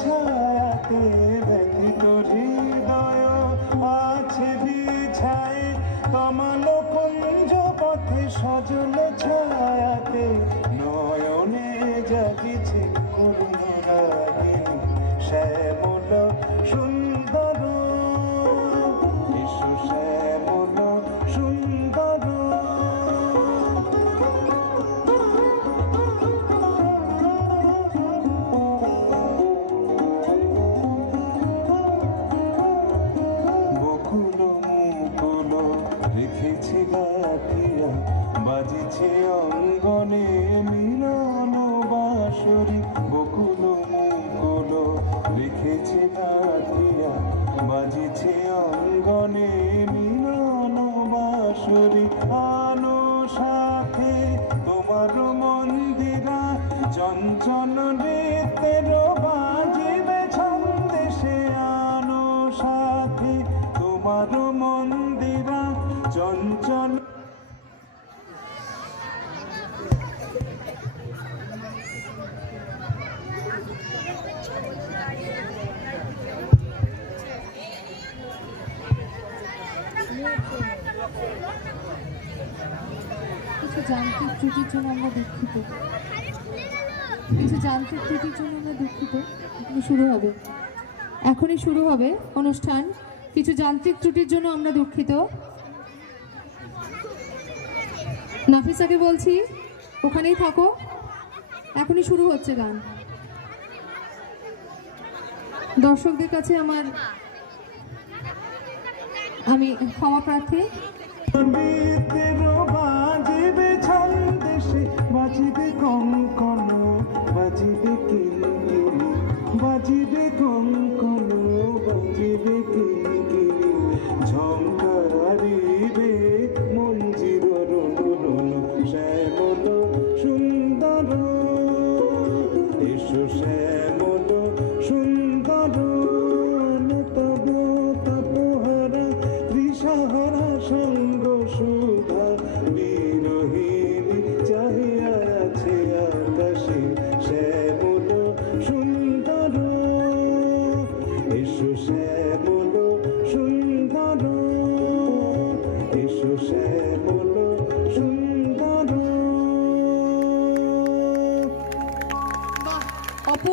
ছায়াতে ব্যথিত হৃদয় আছে বিছাই কমানো কুঞ্জ পথে সজল ছায়াতে নয়নে জাগিছে করুণ রাগিনী শ্যামল সুন্দর এসো শ্যামল সুন্দর বকুল মুকুল রেখেছে গাথিয়া বাজিছে অঙ্গনে মিলন বাঁশরি বকুল মুকুল রেখেছে গাথিয়া বাজিছে অঙ্গনে মিলন বাঁশরি আনো সাথে তোমার মন্দিরা চঞ্চল রেতের বাজিবে ছন্দেশে আনো সাথে তোমার মন্দিরা চঞ্চল কিছু যান্ত্রিক ত্রুটির জন্য আমরা দুঃখিত এখনই শুরু হবে অনুষ্ঠান। কিছু যান্ত্রিক ত্রুটির জন্য আমরা দুঃখিত। নাফিসাকে বলছি ওখানেই থাকো, এখনই শুরু হচ্ছে গান। দর্শকদের কাছে আমি ক্ষমা প্রার্থী। বাজিবে ছন্দেশে বাজিবে কঙ্কন বাজিবে কিঙ্কিনি বাজিবে কঙ্কন বাজিবে কিঙ্কিনি ঝঙ্কারিবে মঞ্জির রুনুন শ্যামল সুন্দর এসো শ্যামল সুন্দর তব তপহারা ত্রিশাহারা সঙ্গ সুধা বিরোহিণী চাহিয়া আছে আকাশে শ্যামল সুন্দর এসো শ্যামল